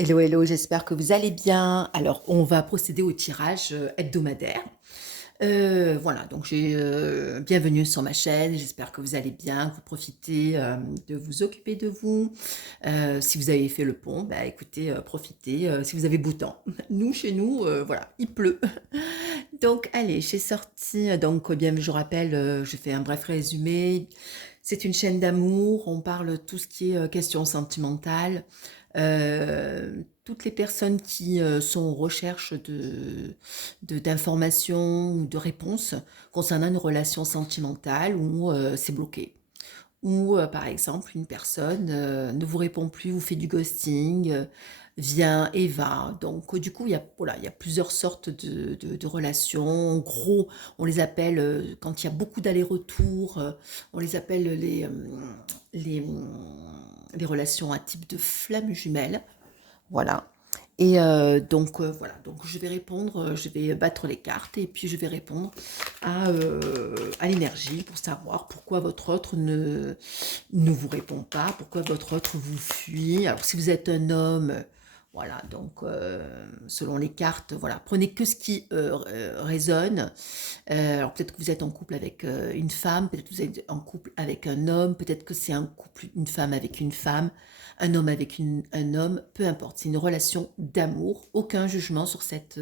Hello, hello, j'espère que vous allez bien. Alors, on va procéder au tirage hebdomadaire. Voilà, donc bienvenue sur ma chaîne. J'espère que vous allez bien, que vous profitez de vous occuper de vous. Si vous avez fait le pont, bah écoutez, profitez. Si vous avez beau temps, nous chez nous, voilà, il pleut. Donc, allez, j'ai sorti. Donc, bien, je rappelle, je fais un bref résumé. C'est une chaîne d'amour. On parle tout ce qui est questions sentimentales. Toutes les personnes qui sont en recherche d'informations ou de réponses concernant une relation sentimentale où c'est bloqué. Ou par exemple, une personne ne vous répond plus, vous fait du ghosting, vient et va. Donc du coup, voilà, il y a plusieurs sortes de relations. En gros, on les appelle, quand il y a beaucoup d'allers-retours, on les appelle les, les relations à type de flamme jumelle. Voilà. Et voilà, donc je vais répondre, je vais battre les cartes et puis je vais répondre à l'énergie pour savoir pourquoi votre autre ne vous répond pas, pourquoi votre autre vous fuit. Alors si vous êtes un homme, voilà, donc selon les cartes, voilà, prenez que ce qui résonne. Alors peut-être que vous êtes en couple avec une femme, peut-être que vous êtes en couple avec un homme, peut-être que c'est un couple, une femme avec une femme, un homme avec un homme, peu importe, c'est une relation d'amour, aucun jugement sur cette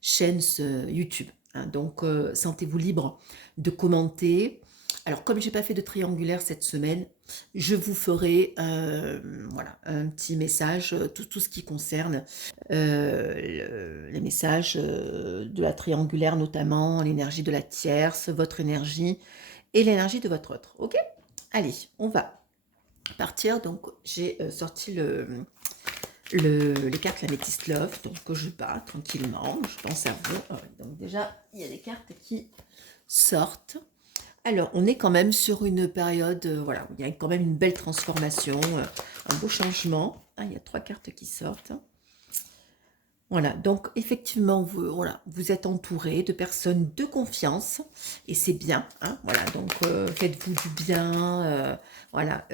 chaîne YouTube. Hein. Donc sentez-vous libre de commenter. Alors comme j'ai pas fait de triangulaire cette semaine, je vous ferai voilà, un petit message, tout ce qui concerne les messages de la triangulaire, notamment l'énergie de la tierce, votre énergie et l'énergie de votre autre. Ok. Allez, on va partir. Donc j'ai sorti les cartes la Métis Love, donc que je bats tranquillement, je pense à vous. Ah ouais, donc déjà, il y a des cartes qui sortent. Alors, on est quand même sur une période, voilà, où il y a quand même une belle transformation, un beau changement. Ah, il y a 3 cartes qui sortent. Voilà, donc effectivement, voilà, vous êtes entouré de personnes de confiance et c'est bien. Hein, voilà, donc faites-vous du bien, voilà,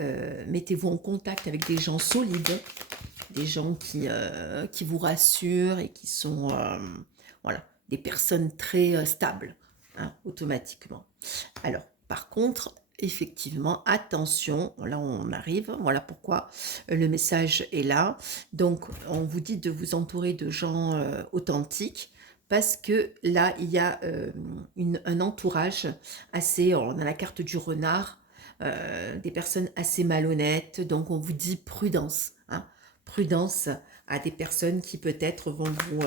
mettez-vous en contact avec des gens solides, des gens qui vous rassurent et qui sont, voilà, des personnes très stables, hein, automatiquement. Alors, par contre, effectivement, attention, là on arrive, voilà pourquoi le message est là. Donc, on vous dit de vous entourer de gens authentiques, parce que là, il y a un entourage assez, on a la carte du renard, des personnes assez malhonnêtes, donc on vous dit prudence, hein, prudence à des personnes qui peut-être vont vous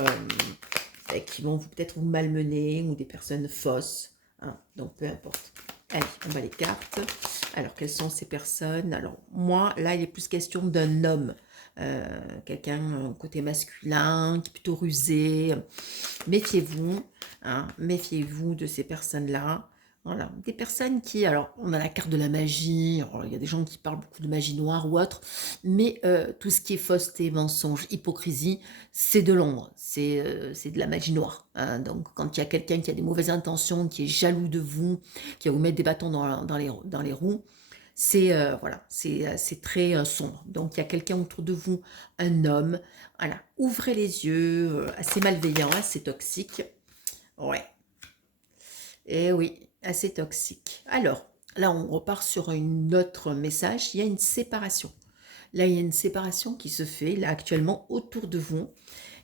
peut-être vous malmener, ou des personnes fausses, hein, donc peu importe. Allez, on va les cartes. Alors, quelles sont ces personnes? Alors, moi, là, il est plus question d'un homme. Quelqu'un côté masculin, qui est plutôt rusé. Méfiez-vous, hein, méfiez-vous de ces personnes-là. Voilà, des personnes qui, alors on a la carte de la magie, alors, il y a des gens qui parlent beaucoup de magie noire ou autre, mais tout ce qui est fausseté, mensonge, hypocrisie, c'est de l'ombre, c'est de la magie noire. Hein. Donc quand il y a quelqu'un qui a des mauvaises intentions, qui est jaloux de vous, qui va vous mettre des bâtons dans les roues, c'est voilà, c'est très sombre. Donc il y a quelqu'un autour de vous, un homme, voilà, ouvrez les yeux, assez malveillant, assez toxique. Ouais, et oui, assez toxique. Alors, là, on repart sur un autre message. Il y a une séparation. Là, il y a une séparation qui se fait, là, actuellement, autour de vous.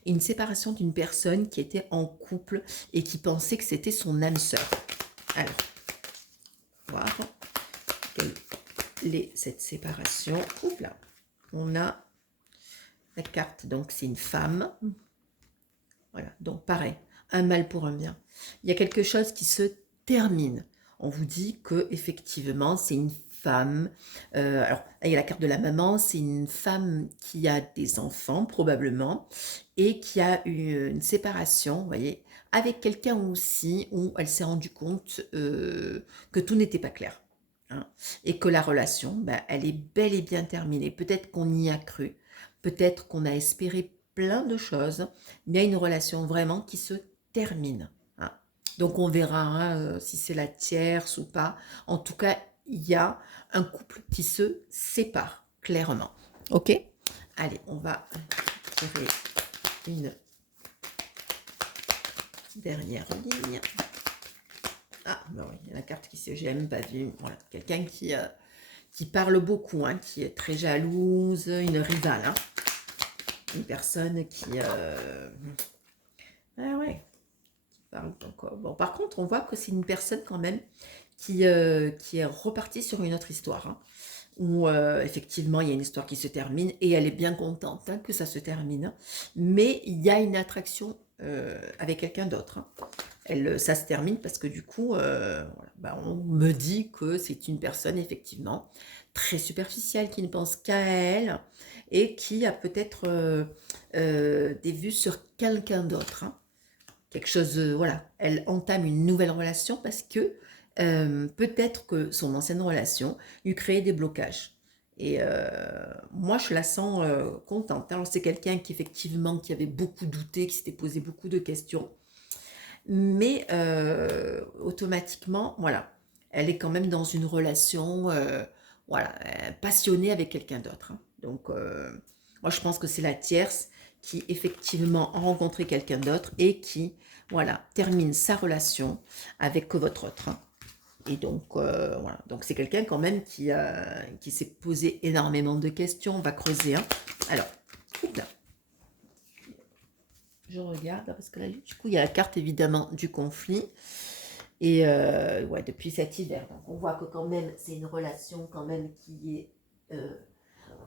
Une séparation d'une personne qui était en couple et qui pensait que c'était son âme sœur. Alors, voir quelle est cette séparation. Oups là, on a la carte, donc c'est une femme. Voilà, donc pareil, un mal pour un bien. Il y a quelque chose qui se termine. On vous dit que effectivement, c'est une femme. Alors, là, il y a la carte de la maman. C'est une femme qui a des enfants probablement et qui a eu une séparation, vous voyez, avec quelqu'un aussi où elle s'est rendue compte que tout n'était pas clair. Hein, et que la relation, ben, elle est bel et bien terminée. Peut-être qu'on y a cru, peut-être qu'on a espéré plein de choses, mais il y a une relation vraiment qui se termine. Hein. Donc on verra hein, si c'est la tierce ou pas. En tout cas, il y a un couple qui se sépare, clairement. Ok. Allez, on va tirer une dernière ligne. Ah, ben oui, la carte qui se j'ai même pas vu. Voilà, quelqu'un qui parle beaucoup, hein, qui est très jalouse, une rivale, hein. Une personne qui... Ah ouais, qui parle encore. Bon, par contre, on voit que c'est une personne quand même qui est repartie sur une autre histoire, hein, où effectivement, il y a une histoire qui se termine et elle est bien contente, hein, que ça se termine. Mais il y a une attraction avec quelqu'un d'autre, hein. Ça se termine parce que du coup, voilà, bah, on me dit que c'est une personne effectivement très superficielle, qui ne pense qu'à elle et qui a peut-être des vues sur quelqu'un d'autre, hein. Quelque chose, voilà, elle entame une nouvelle relation parce que peut-être que son ancienne relation lui créait des blocages. Et moi, je la sens contente. Alors, c'est quelqu'un qui, effectivement, qui avait beaucoup douté, qui s'était posé beaucoup de questions. Mais automatiquement, voilà, elle est quand même dans une relation voilà, passionnée avec quelqu'un d'autre, hein. Donc, moi, je pense que c'est la tierce qui, effectivement, a rencontré quelqu'un d'autre et qui, voilà, termine sa relation avec votre autre, hein. Et donc, voilà. Donc, c'est quelqu'un quand même qui s'est posé énormément de questions. On va creuser, hein. Alors, oups là. Je regarde, parce que là, du coup, il y a la carte, évidemment, du conflit. Et ouais, depuis cet hiver. Donc, on voit que quand même, c'est une relation quand même qui est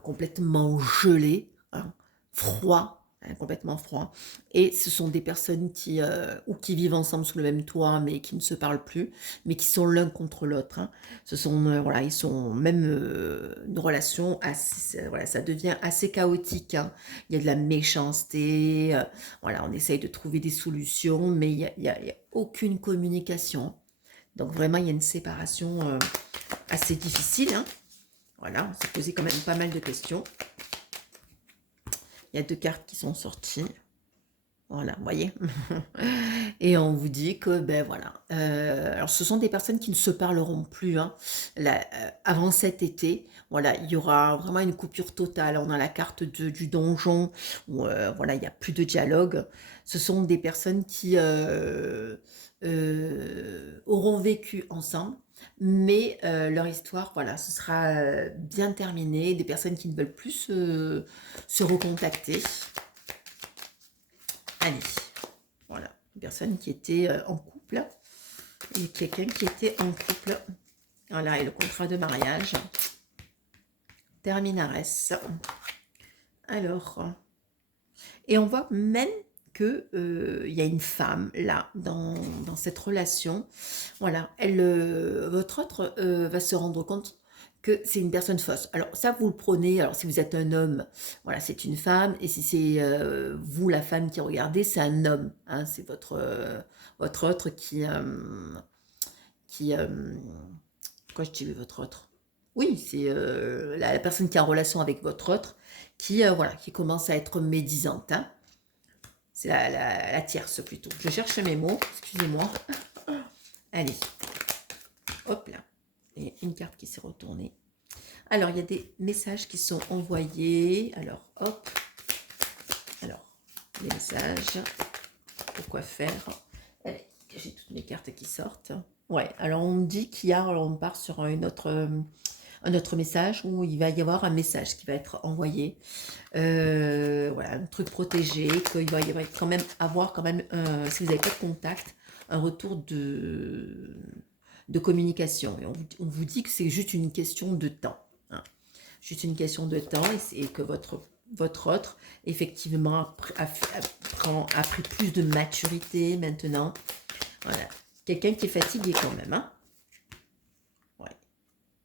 complètement gelé, hein, froid, hein, complètement froid. Et ce sont des personnes ou qui vivent ensemble sous le même toit, mais qui ne se parlent plus, mais qui sont l'un contre l'autre, hein. Ce sont, voilà, ils sont même une relation assez, voilà, ça devient assez chaotique, hein. Il y a de la méchanceté, voilà, on essaye de trouver des solutions, mais il y a aucune communication. Donc vraiment, il y a une séparation assez difficile, hein. Voilà, on s'est posé quand même pas mal de questions. Il y a 2 cartes qui sont sorties. Voilà, vous voyez. Et on vous dit que, ben voilà. Alors, ce sont des personnes qui ne se parleront plus, hein. Avant cet été, voilà, il y aura vraiment une coupure totale. On a la carte du donjon, où voilà, il n'y a plus de dialogue. Ce sont des personnes qui auront vécu ensemble, mais leur histoire, voilà, ce sera bien terminé. Des personnes qui ne veulent plus se recontacter. Allez, voilà, une personne qui était en couple et quelqu'un qui était en couple. Voilà, et le contrat de mariage. Terminares. Alors, et on voit même que il y a une femme là dans cette relation. Voilà, votre autre va se rendre compte que c'est une personne fausse. Alors ça, vous le prenez, alors si vous êtes un homme, voilà, c'est une femme, et si c'est vous, la femme qui regardez, c'est un homme, hein, c'est votre autre qui pourquoi je dis votre autre? Oui, c'est la personne qui est en relation avec votre autre, voilà, qui commence à être médisante, hein. C'est la tierce plutôt. Je cherche mes mots, excusez-moi. Allez, hop là. Et une carte qui s'est retournée. Alors, il y a des messages qui sont envoyés. Alors, hop. Alors, les messages. Pourquoi faire? Allez, j'ai toutes mes cartes qui sortent. Ouais, alors on dit qu'il y a, alors on part sur un autre message où il va y avoir un message qui va être envoyé. Voilà, un truc protégé, qu'il va y avoir quand même si vous n'avez pas de contact, un retour de communication. Et on vous dit que c'est juste une question de temps, hein. Juste une question de temps, et que votre autre, effectivement, a pris plus de maturité maintenant. Voilà. Quelqu'un qui est fatigué quand même, hein. Ouais.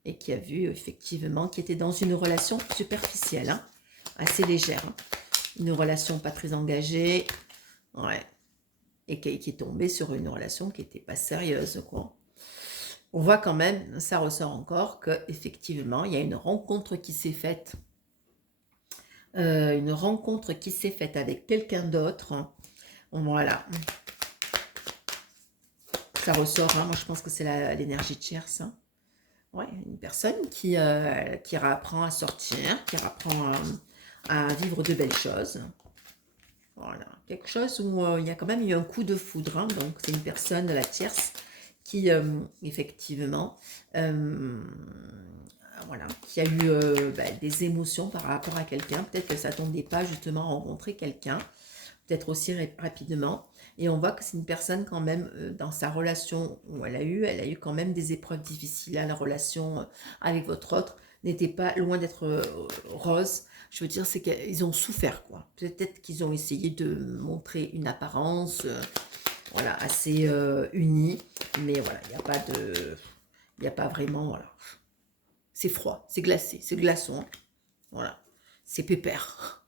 Et qui a vu, effectivement, qui était dans une relation superficielle, hein, assez légère, hein. Une relation pas très engagée, ouais. Et qui est tombé sur une relation qui n'était pas sérieuse, quoi. On voit quand même, ça ressort encore, qu'effectivement, il y a une rencontre qui s'est faite. Une rencontre qui s'est faite avec quelqu'un d'autre. Voilà. Ça ressort, hein. Moi je pense que c'est l'énergie de Cherce, hein. Ouais, une personne qui apprend à sortir, qui apprend à vivre de belles choses. Voilà, quelque chose où il y a quand même eu un coup de foudre, hein. Donc c'est une personne, la tierce, qui effectivement, voilà, qui a eu des émotions par rapport à quelqu'un. Peut-être que ça ne s'attendait pas justement à rencontrer quelqu'un, peut-être aussi rapidement. Et on voit que c'est une personne quand même, dans sa relation où elle a eu quand même des épreuves difficiles, hein. La relation avec votre autre n'était pas loin d'être rose. Je veux dire, c'est qu'ils ont souffert, quoi. Peut-être qu'ils ont essayé de montrer une apparence, voilà, assez unie, mais voilà, il n'y a pas vraiment, voilà. C'est froid, c'est glacé, c'est glaçon, hein. Voilà, c'est pépère.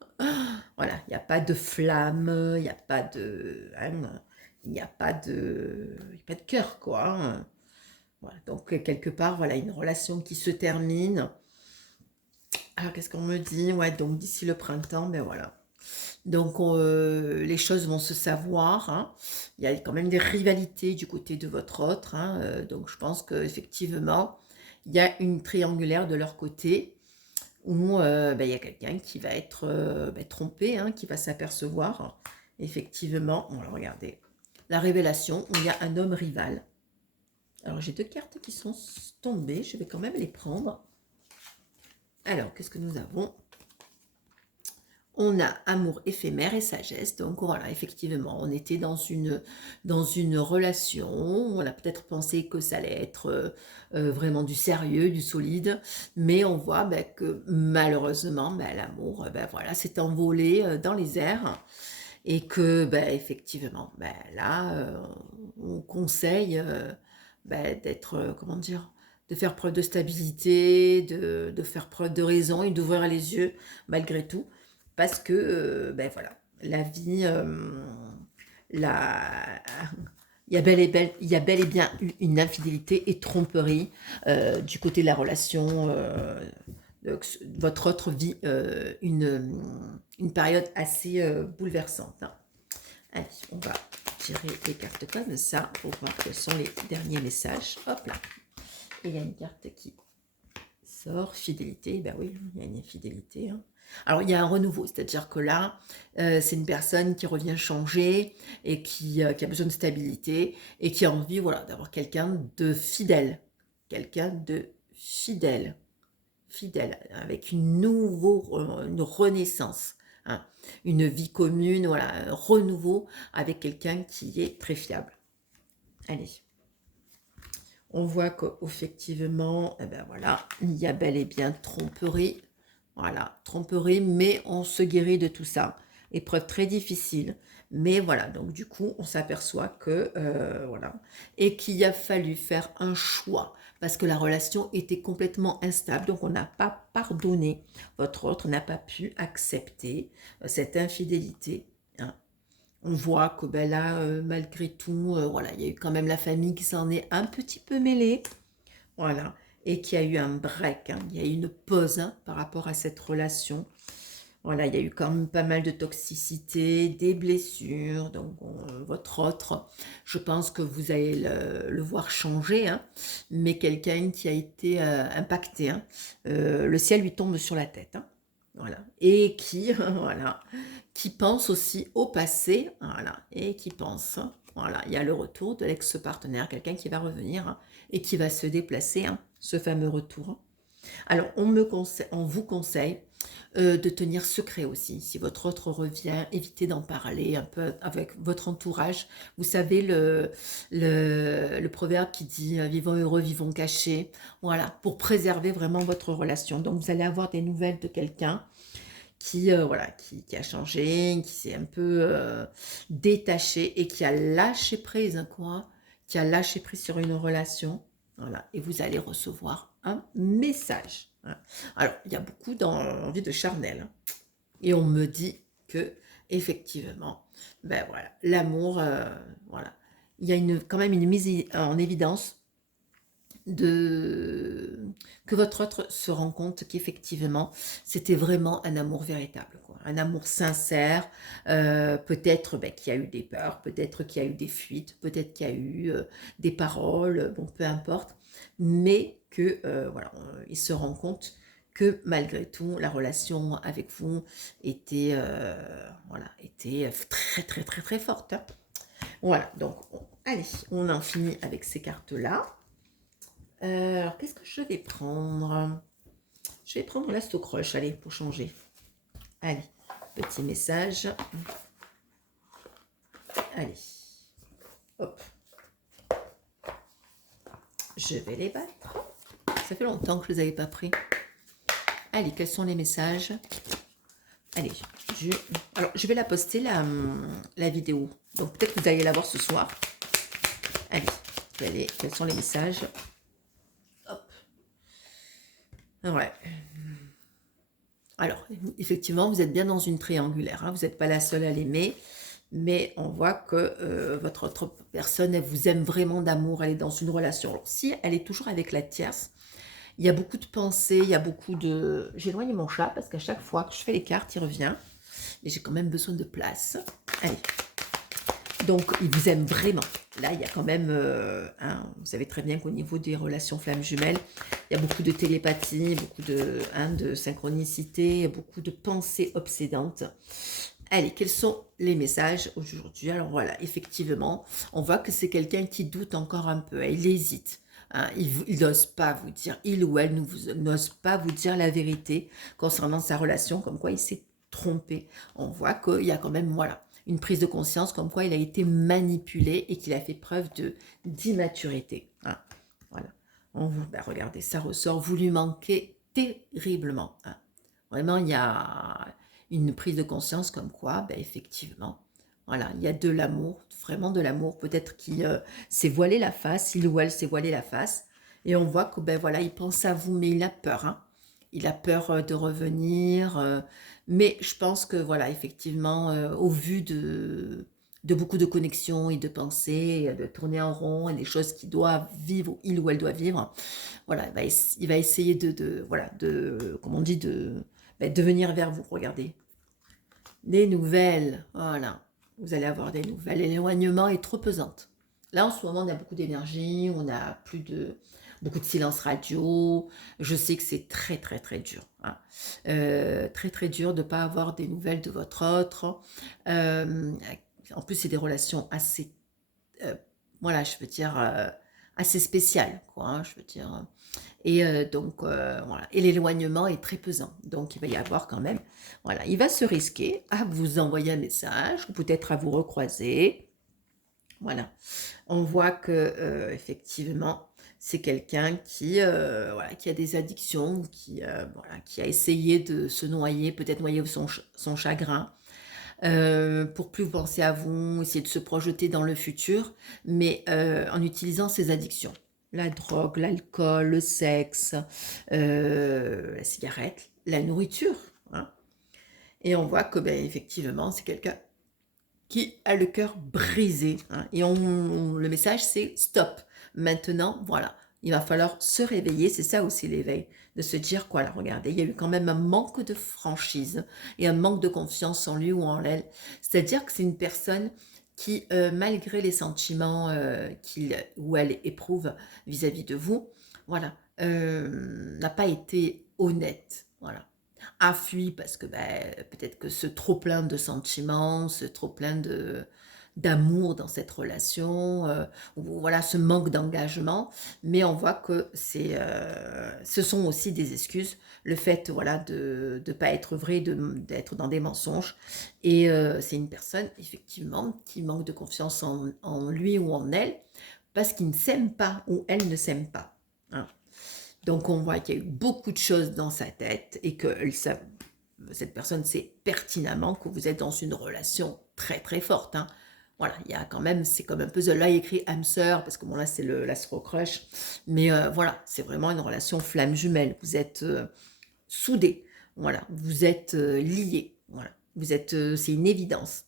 Voilà, il n'y a pas de flamme, il n'y a pas de, hein, il n'y a pas de, il y a pas de cœur, quoi, hein. Voilà, donc quelque part, voilà, une relation qui se termine. Alors, qu'est-ce qu'on me dit? Ouais, donc d'ici le printemps, ben voilà. Donc, les choses vont se savoir, hein. Il y a quand même des rivalités du côté de votre autre, hein. Donc, je pense qu'effectivement, il y a une triangulaire de leur côté où il y a quelqu'un qui va être trompé, hein, qui va s'apercevoir, effectivement, bon, alors, regardez, la révélation, où il y a un homme rival. Alors, j'ai 2 cartes qui sont tombées, je vais quand même les prendre. Alors, qu'est-ce que nous avons? On a amour éphémère et sagesse. Donc voilà, effectivement, on était dans une relation. On a peut-être pensé que ça allait être vraiment du sérieux, du solide. Mais on voit que malheureusement, l'amour voilà, s'est envolé dans les airs. Et que effectivement, là, on conseille d'être, comment dire, de faire preuve de stabilité, de faire preuve de raison et d'ouvrir les yeux malgré tout. Parce que, voilà, la vie, la... il y a bel et bien eu une infidélité et tromperie du côté de la relation. Votre autre vie une période assez bouleversante, hein. Allez, on va tirer les cartes comme ça pour voir quels sont les derniers messages. Hop là. Et il y a une carte qui sort, fidélité. Ben oui, il y a une infidélité, hein. Alors, il y a un renouveau, c'est-à-dire que là, c'est une personne qui revient changer et qui a besoin de stabilité et qui a envie, voilà, d'avoir quelqu'un de fidèle. Quelqu'un de fidèle. Fidèle, avec une renaissance, hein, une vie commune, voilà, un renouveau avec quelqu'un qui est très fiable. Allez. On voit qu'effectivement, voilà, il y a bel et bien tromperie. Voilà, tromperie, mais on se guérit de tout ça. Épreuve très difficile. Mais voilà, donc du coup, on s'aperçoit que, voilà, et qu'il a fallu faire un choix, parce que la relation était complètement instable, donc on n'a pas pardonné. Votre autre n'a pas pu accepter cette infidélité, hein. On voit que là, malgré tout, voilà, il y a eu quand même la famille qui s'en est un petit peu mêlée. Voilà, et qu'il y a eu un break, hein. Il y a eu une pause, hein, par rapport à cette relation. Voilà, il y a eu quand même pas mal de toxicité, des blessures. Donc, votre autre, je pense que vous allez le voir changer, hein, mais quelqu'un qui a été impacté, hein. Le ciel lui tombe sur la tête, hein. Voilà, et qui, voilà, qui pense aussi au passé, voilà, et qui pense, hein, voilà, il y a le retour de l'ex-partenaire, quelqu'un qui va revenir, hein, et qui va se déplacer, hein, ce fameux retour, hein. Alors, on vous conseille de tenir secret aussi. Si votre autre revient, évitez d'en parler un peu avec votre entourage. Vous savez, le proverbe qui dit vivons heureux, vivons cachés. Voilà, pour préserver vraiment votre relation. Donc, vous allez avoir des nouvelles de quelqu'un qui, voilà, qui a changé, qui s'est un peu détaché et qui a lâché prise, hein, quoi, qui a lâché prise sur une relation. Voilà, et vous allez recevoir un message, hein. Alors, il y a beaucoup d'envie de charnel, hein. Et on me dit que, effectivement, voilà, l'amour, voilà, il y a quand même une mise en évidence que votre autre se rend compte qu'effectivement, c'était vraiment un amour véritable, quoi. Un amour sincère, peut-être qu'il y a eu des peurs, peut-être qu'il y a eu des fuites, peut-être qu'il y a eu des paroles, bon, peu importe, mais que, voilà, il se rend compte que malgré tout, la relation avec vous était, voilà, était très, très, très, très forte, hein. Voilà, donc, allez, on en finit avec ces cartes-là. Alors, qu'est-ce que je vais prendre? Je vais prendre l'Astro-Crush, allez, pour changer. Allez, petit message. Allez, hop. Je vais les battre. Ça fait longtemps que je ne les avais pas pris. Allez, quels sont les messages? Allez, alors, je vais la poster, la vidéo. Donc, peut-être que vous allez la voir ce soir. Allez, quels sont les messages? Hop. Ouais. Alors, effectivement, vous êtes bien dans une triangulaire, hein. Vous n'êtes pas la seule à l'aimer, mais on voit que votre autre personne, elle vous aime vraiment d'amour, elle est dans une relation. Alors, si elle est toujours avec la tierce, il y a beaucoup de pensées, il y a beaucoup de... J'éloigne mon chat parce qu'à chaque fois que je fais les cartes, il revient. Et j'ai quand même besoin de place. Allez. Donc, il vous aime vraiment. Là, il y a quand même... vous savez très bien qu'au niveau des relations flammes jumelles, il y a beaucoup de télépathie, beaucoup de synchronicité, beaucoup de pensées obsédantes. Allez, quels sont les messages aujourd'hui? Alors voilà, effectivement, on voit que c'est quelqu'un qui doute encore un peu, il hésite. Hein, il n'ose pas vous dire, il ou elle n'ose pas vous dire la vérité concernant sa relation, comme quoi il s'est trompé. On voit qu'il y a quand même, voilà, une prise de conscience comme quoi il a été manipulé et qu'il a fait preuve d'immaturité. Hein, voilà. Regardez, ça ressort, vous lui manquez terriblement. Hein. Vraiment, il y a une prise de conscience comme quoi, effectivement, voilà, il y a de l'amour, vraiment de l'amour, peut-être qu'il s'est voilé la face, il ou elle s'est voilé la face, et on voit que, voilà, il pense à vous, mais il a peur, hein. Il a peur de revenir, mais je pense que, voilà, effectivement, au vu de beaucoup de connexions et de pensées, de tourner en rond, et des choses qu'il doit vivre, il ou elle doit vivre, voilà, il va essayer voilà, comme on dit, de venir vers vous. Regardez, des nouvelles, voilà, vous allez avoir des nouvelles. L'éloignement est trop pesante. Là, en ce moment, on a beaucoup d'énergie, on a beaucoup de silence radio. Je sais que c'est très, très, très dur. Hein. Très, très dur de ne pas avoir des nouvelles de votre autre. En plus, c'est des relations assez, voilà, je veux dire, assez spéciales, quoi. Hein, je veux dire. Et donc, voilà. Et l'éloignement est très pesant. Donc, il va y avoir quand même... Voilà, il va se risquer à vous envoyer un message, ou peut-être à vous recroiser. Voilà. On voit que, effectivement, c'est quelqu'un qui, voilà, qui a des addictions, voilà, qui a essayé de se noyer, peut-être noyer son chagrin, pour plus penser à vous, essayer de se projeter dans le futur, mais en utilisant ses addictions. La drogue, l'alcool, le sexe, la cigarette, la nourriture. Hein. Et on voit que, effectivement, c'est quelqu'un qui a le cœur brisé. Hein. Et le message, c'est stop. Maintenant, voilà, il va falloir se réveiller. C'est ça aussi l'éveil, de se dire quoi, là, regardez, il y a eu quand même un manque de franchise et un manque de confiance en lui ou en elle. C'est-à-dire que c'est une personne qui, malgré les sentiments qu'il ou elle éprouve vis-à-vis de vous, voilà, n'a pas été honnête. Voilà, a fui parce que peut-être que ce trop plein de sentiments, ce trop plein d'amour dans cette relation, ou voilà, ce manque d'engagement, mais on voit que ce sont aussi des excuses, le fait, voilà, de ne pas être vrai, d'être dans des mensonges, et c'est une personne, effectivement, qui manque de confiance en lui ou en elle, parce qu'il ne s'aime pas, ou elle ne s'aime pas. Hein. Donc, on voit qu'il y a eu beaucoup de choses dans sa tête et que cette personne sait pertinemment que vous êtes dans une relation très, très forte. Hein. Voilà, il y a quand même, c'est comme un puzzle. Là, il y a écrit âme sœur, parce que bon, là, c'est l'astro crush. Mais voilà, c'est vraiment une relation flamme jumelle. Vous êtes soudés. Voilà, vous êtes liés. Voilà, c'est une évidence.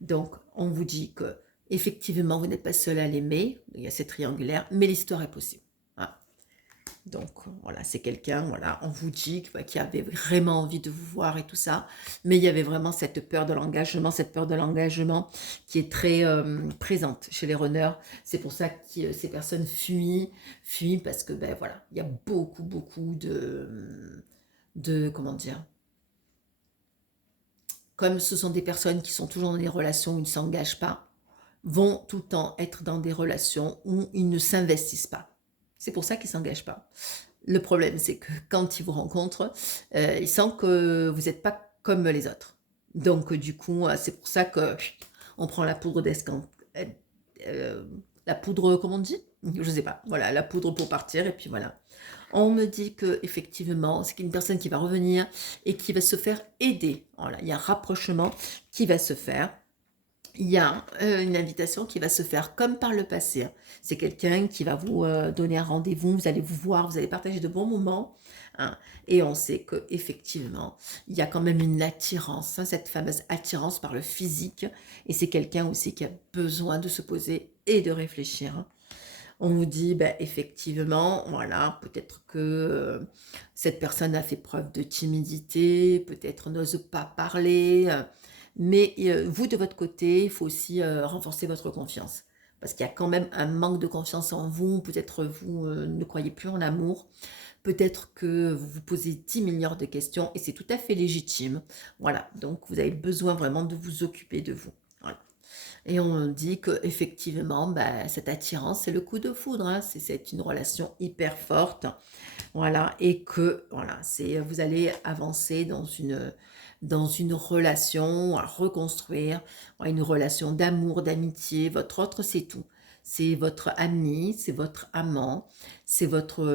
Donc, on vous dit que, effectivement, vous n'êtes pas seul à l'aimer. Il y a cette triangulaire, mais l'histoire est possible. Hein. Donc voilà, c'est quelqu'un, voilà, on vous dit qui avait vraiment envie de vous voir et tout ça, mais il y avait vraiment cette peur de l'engagement qui est très présente chez les runners. C'est pour ça que ces personnes fuient parce que voilà, il y a beaucoup comment dire, comme ce sont des personnes qui sont toujours dans des relations où ils ne s'engagent pas, vont tout le temps être dans des relations où ils ne s'investissent pas. C'est pour ça qu'ils ne s'engagent pas. Le problème, c'est que quand ils vous rencontrent, ils sentent que vous n'êtes pas comme les autres. Donc, du coup, c'est pour ça que on prend la poudre euh, la poudre, comment on dit? Je sais pas. Voilà, la poudre pour partir, et puis voilà. On me dit que effectivement, c'est une personne qui va revenir et qui va se faire aider. Voilà, il y a un rapprochement qui va se faire. Il y a une invitation qui va se faire comme par le passé. C'est quelqu'un qui va vous donner un rendez-vous, vous allez vous voir, vous allez partager de bons moments. Hein, et on sait que effectivement, il y a quand même une attirance, hein, cette fameuse attirance par le physique. Et c'est quelqu'un aussi qui a besoin de se poser et de réfléchir. Hein. On vous dit, ben, effectivement, voilà, peut-être que cette personne a fait preuve de timidité, peut-être n'ose pas parler, mais vous, de votre côté, il faut aussi renforcer votre confiance. Parce qu'il y a quand même un manque de confiance en vous, peut-être vous ne croyez plus en l'amour, peut-être que vous vous posez 10 milliards de questions et c'est tout à fait légitime. Voilà, donc vous avez besoin vraiment de vous occuper de vous. Voilà. Et on dit que effectivement, bah, cette attirance, c'est le coup de foudre. Hein. C'est une relation hyper forte. Voilà. Et que voilà, vous allez avancer dans une relation à reconstruire, une relation d'amour, d'amitié. Votre autre, c'est tout. C'est votre ami, c'est votre amant, c'est votre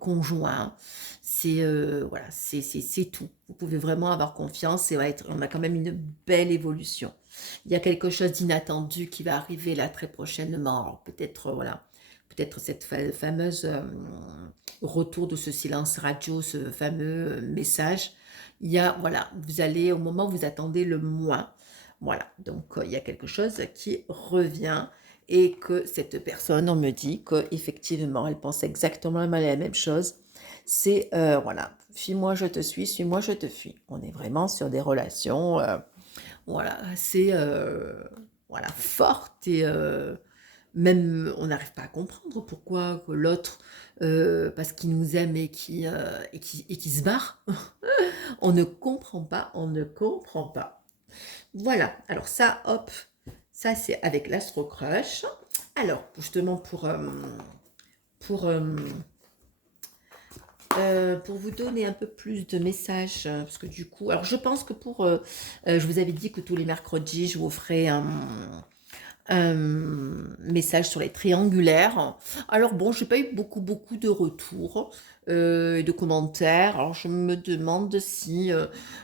conjoint, voilà, c'est tout. Vous pouvez vraiment avoir confiance et on a quand même une belle évolution. Il y a quelque chose d'inattendu qui va arriver là très prochainement. Alors peut-être voilà, peut-être cette fameuse retour de ce silence radio, ce fameux message. Il y a voilà, vous allez au moment où vous attendez le moins. Voilà, donc il y a quelque chose qui revient et que cette personne, on me dit qu'effectivement, elle pense exactement la même chose. C'est, voilà, suis-moi, je te suis-moi, je te fuis. On est vraiment sur des relations, voilà, assez, voilà, fortes et même on n'arrive pas à comprendre pourquoi que l'autre, parce qu'il nous aime et qui se barre. On ne comprend pas, on ne comprend pas. Voilà, alors ça, hop, ça c'est avec l'Astro Crush. Alors, justement pour, euh, pour vous donner un peu plus de messages, parce que du coup, alors je pense que je vous avais dit que tous les mercredis, je vous ferai un message sur les triangulaires. Alors bon, j'ai pas eu beaucoup de retours et de commentaires. Alors je me demande si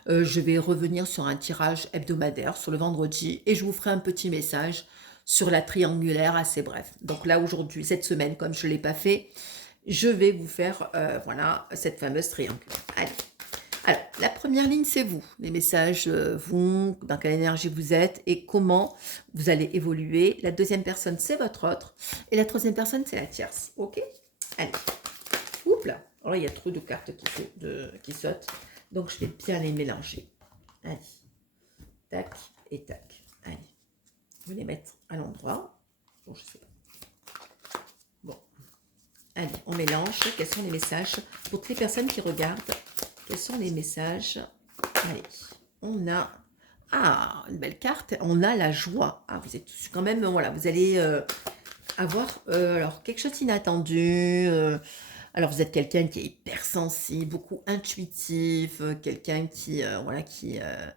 je vais revenir sur un tirage hebdomadaire sur le vendredi et je vous ferai un petit message sur la triangulaire assez bref. Donc là aujourd'hui, cette semaine, comme je ne l'ai pas fait, je vais vous faire voilà cette fameuse triangulaire. Allez. Alors, la première ligne, c'est vous. Les messages, vous, dans quelle énergie vous êtes et comment vous allez évoluer. La deuxième personne, c'est votre autre. Et la troisième personne, c'est la tierce. OK? Allez. Oups là. Alors, il y a trop de cartes qui sautent. Donc, je vais bien les mélanger. Allez. Tac et tac. Allez. Je vais les mettre à l'endroit. Bon, je sais pas. Bon. Allez, on mélange. Quels sont les messages pour toutes les personnes qui regardent? Quels sont les messages? Allez, on a... Ah, une belle carte. On a la joie. Ah, vous êtes quand même... Voilà, vous allez avoir alors quelque chose d'inattendu. Alors, vous êtes quelqu'un qui est hypersensible, beaucoup intuitif, quelqu'un voilà, qui a...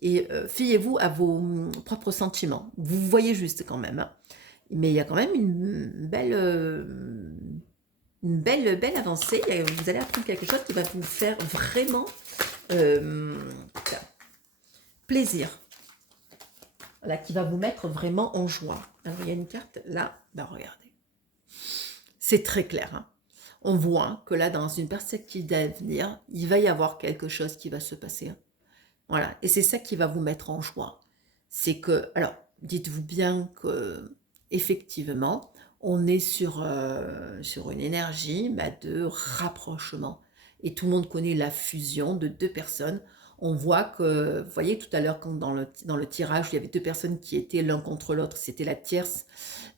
Et fiez-vous à vos propres sentiments. Vous voyez juste quand même. Hein. Mais il y a quand même une belle avancée. Vous allez apprendre quelque chose qui va vous faire vraiment plaisir. Voilà, qui va vous mettre vraiment en joie. Alors, il y a une carte là. Ben, regardez. C'est très clair. Hein. On voit que là, dans une perspective d'avenir, il va y avoir quelque chose qui va se passer. Hein. Voilà. Et c'est ça qui va vous mettre en joie. C'est que, alors, dites-vous bien que, effectivement, on est sur une énergie de rapprochement. Et tout le monde connaît la fusion de deux personnes. On voit que, vous voyez tout à l'heure, quand dans le tirage, il y avait deux personnes qui étaient l'un contre l'autre, c'était la tierce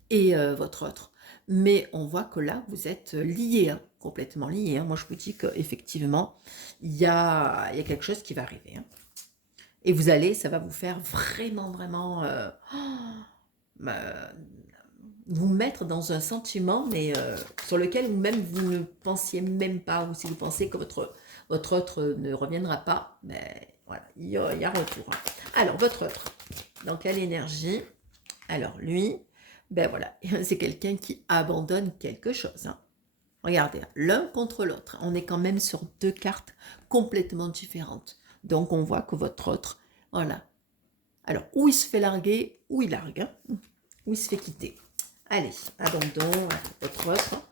et votre autre. mais on voit que là, vous êtes liés, hein, complètement liés, hein. Moi, je vous dis qu'effectivement, il y a quelque chose qui va arriver, hein. Et vous allez, ça va vous faire vraiment, vraiment bah, vous mettre dans un sentiment, mais sur lequel vous-même, vous ne pensiez même pas, ou si vous pensez que votre autre ne reviendra pas, mais voilà, il y a retour, hein. Alors, votre autre, dans quelle énergie? Alors, lui, ben voilà, c'est quelqu'un qui abandonne quelque chose, hein. Regardez, l'un contre l'autre, on est quand même sur deux cartes complètement différentes. Donc, on voit que votre autre, voilà. Alors, ou il se fait larguer, ou il largue, hein, ou il se fait quitter. Allez, abandon, votre autre.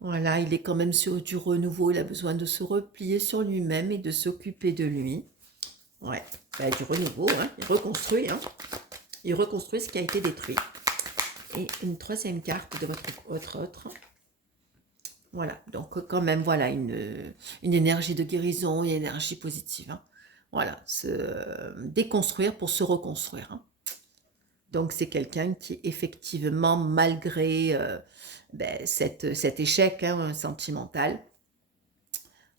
Voilà, il est quand même sur du renouveau, il a besoin de se replier sur lui-même et de s'occuper de lui. Ouais, bah, du renouveau, hein, il reconstruit, hein. Il reconstruit ce qui a été détruit. Et une troisième carte de votre autre. Voilà, donc quand même, voilà, une énergie de guérison, une énergie positive, hein. Voilà, se déconstruire pour se reconstruire, hein. Donc c'est quelqu'un qui effectivement, malgré ben, cet échec, hein, sentimental,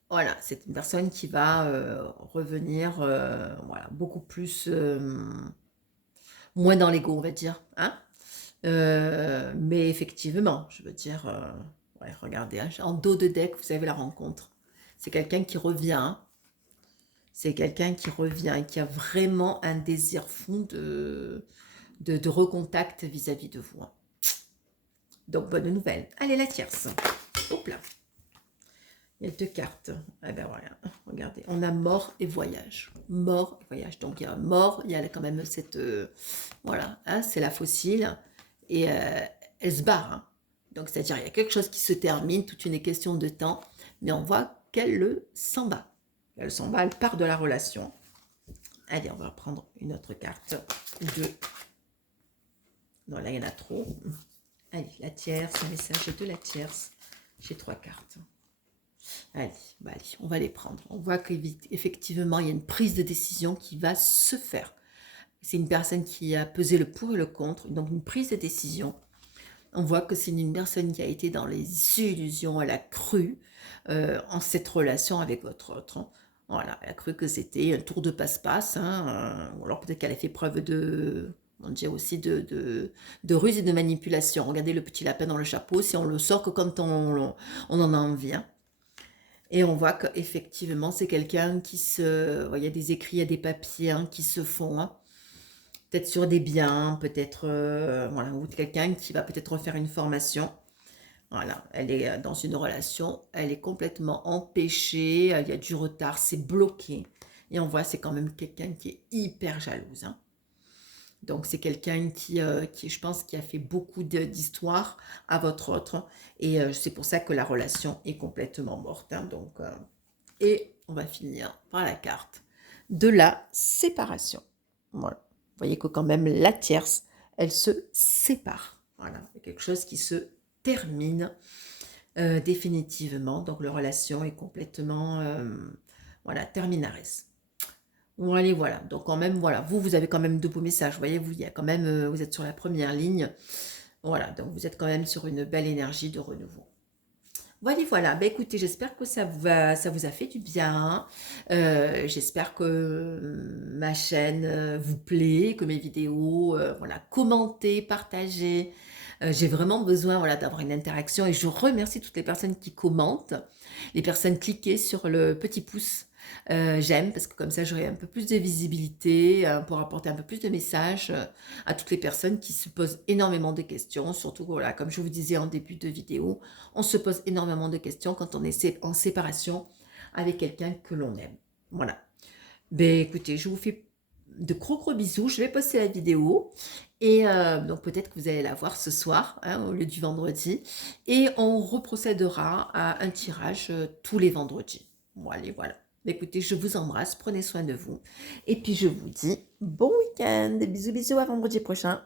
voilà, c'est une personne qui va revenir voilà, beaucoup plus, moins dans l'ego, on va dire, hein. Mais effectivement, je veux dire, ouais, regardez, hein, en dos de deck, vous avez la rencontre. C'est quelqu'un qui revient, hein. C'est quelqu'un qui revient et qui a vraiment un désir fond de recontact vis-à-vis de vous, hein. Donc, bonne nouvelle. Allez, la tierce. Hop là. Il y a deux cartes. Eh ben voilà, regardez. On a mort et voyage. Mort et voyage. Donc, il y a mort, il y a quand même cette... voilà, hein, c'est la fossile. Et elle se barre, hein. Donc, c'est-à-dire, il y a quelque chose qui se termine, toute une question de temps. Mais on voit qu'elle s'en va. Elle s'en va, elle part de la relation. Allez, on va prendre une autre carte. Deux. Non, là, il y en a trop. Allez, la tierce, un message de la tierce. J'ai trois cartes. Allez, bah allez, on va les prendre. On voit qu'effectivement, il y a une prise de décision qui va se faire. C'est une personne qui a pesé le pour et le contre, donc une prise de décision. On voit que c'est une personne qui a été dans les illusions, elle a cru en cette relation avec votre autre, hein. Voilà, elle a cru que c'était un tour de passe-passe, hein, ou alors peut-être qu'elle a fait preuve de, on dit aussi de ruse et de manipulation. Regardez le petit lapin dans le chapeau, si on le sort que quand on en a envie, hein. Et on voit qu'effectivement, c'est quelqu'un qui se... Il y a des écrits, il y a des papiers, hein, qui se font, hein. Peut-être sur des biens, peut-être... voilà, ou quelqu'un qui va peut-être refaire une formation. Voilà, elle est dans une relation, elle est complètement empêchée, il y a du retard, c'est bloqué. Et on voit, c'est quand même quelqu'un qui est hyper jalouse, hein. Donc, c'est quelqu'un qui, je pense, qui a fait beaucoup d'histoires à votre autre. Et c'est pour ça que la relation est complètement morte, hein. Donc, et on va finir par la carte de la séparation. Voilà. Vous voyez que quand même, la tierce, elle se sépare. Voilà. Il y a quelque chose qui se termine définitivement. Donc, la relation est complètement voilà, terminaris. Bon, allez, voilà. Donc, quand même, voilà. Vous avez quand même de beaux messages. Vous voyez, vous, il y a quand même, vous êtes sur la première ligne. Voilà. Donc, vous êtes quand même sur une belle énergie de renouveau. Voilà, voilà. Ben, écoutez, j'espère que ça vous a fait du bien. J'espère que ma chaîne vous plaît, que mes vidéos, voilà, commentez, partagez. J'ai vraiment besoin, voilà, d'avoir une interaction et je remercie toutes les personnes qui commentent, les personnes cliquez sur le petit pouce. J'aime parce que comme ça j'aurai un peu plus de visibilité pour apporter un peu plus de messages à toutes les personnes qui se posent énormément de questions, surtout voilà, comme je vous disais en début de vidéo, on se pose énormément de questions quand on est en séparation avec quelqu'un que l'on aime. Voilà. Ben écoutez, je vous fais de gros bisous, je vais poster la vidéo et donc peut-être que vous allez la voir ce soir, hein, au lieu du vendredi, et on reprocédera à un tirage tous les vendredis. Bon allez, voilà. Écoutez, je vous embrasse, prenez soin de vous, et puis je vous dis bon week-end, bisous bisous, à vendredi prochain.